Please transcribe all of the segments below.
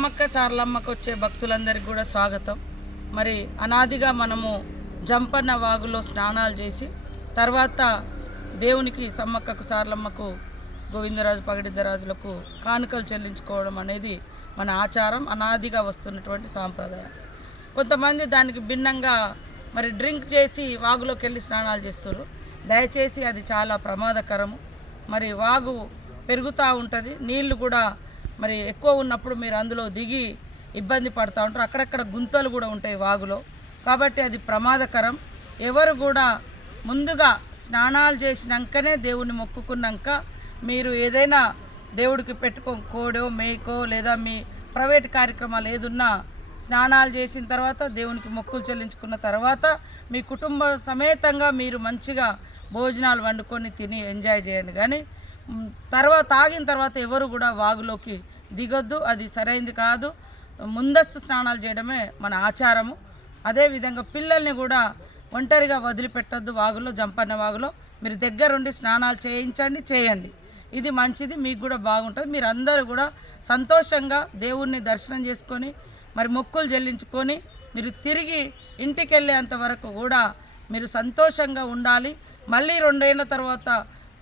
సమ్మక్క సారలమ్మకు వచ్చే భక్తులందరికీ కూడా స్వాగతం. మరి అనాదిగా మనము జంపన్న వాగులో స్నానాలు చేసి తర్వాత దేవునికి సమ్మక్కకు సారలమ్మకు గోవిందరాజు పగడిద్దరాజులకు కానుకలు చెల్లించుకోవడం అనేది మన ఆచారం, అనాదిగా వస్తున్నటువంటి సాంప్రదాయం. కొంతమంది దానికి భిన్నంగా మరి డ్రింక్ చేసి వాగులోకి వెళ్ళి స్నానాలు చేస్తారు. దయచేసి అది చాలా ప్రమాదకరము. మరి వాగు పెరుగుతూ ఉంటుంది, నీళ్లు కూడా మరి ఎక్కువ ఉన్నప్పుడు మీరు అందులో దిగి ఇబ్బంది పడుతూ ఉంటారు. అక్కడక్కడ గుంతలు కూడా ఉంటాయి వాగులో, కాబట్టి అది ప్రమాదకరం. ఎవరు కూడా ముందుగా స్నానాలు చేసినాకనే దేవుణ్ణి మొక్కుకున్నాక మీరు ఏదైనా దేవుడికి కోడో మేకో లేదా మీ ప్రైవేట్ కార్యక్రమాలు ఏదున్నా స్నానాలు చేసిన తర్వాత దేవునికి మొక్కులు చెల్లించుకున్న తర్వాత మీ కుటుంబ సమేతంగా మీరు మంచిగా భోజనాలు వండుకొని తిని ఎంజాయ్ చేయండి. కానీ తాగిన తర్వాత ఎవరు కూడా వాగులోకి దిగొద్దు, అది సరైనది కాదు. ముందస్తు స్నానాలు చేయడమే మన ఆచారము. అదేవిధంగా పిల్లల్ని కూడా ఒంటరిగా వదిలిపెట్టద్దు. వాగులో, జంపన్న వాగులో మీరు దగ్గరుండి స్నానాలు చేయండి. ఇది మంచిది, మీకు కూడా బాగుంటుంది. మీరు అందరూ కూడా సంతోషంగా దేవుణ్ణి దర్శనం చేసుకొని మరి మొక్కులు చెల్లించుకొని మీరు తిరిగి ఇంటికి వెళ్ళేంత వరకు కూడా మీరు సంతోషంగా ఉండాలి. మళ్ళీ 2 ఏళ్ళ తర్వాత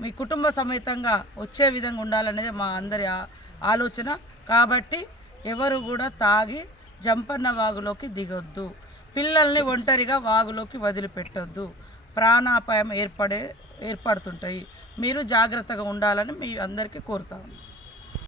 మీ కుటుంబ సమేతంగా వచ్చే విధంగా ఉండాలనేది మా అందరి ఆలోచన. కాబట్టి ఎవరు కూడా తాగి జంపన్న వాగులోకి దిగొద్దు, పిల్లల్ని ఒంటరిగా వాగులోకి వదిలిపెట్టొద్దు. ప్రాణాపాయం ఏర్పడుతుంటాయి. మీరు జాగ్రత్తగా ఉండాలని మీ అందరికీ కోరుతాను.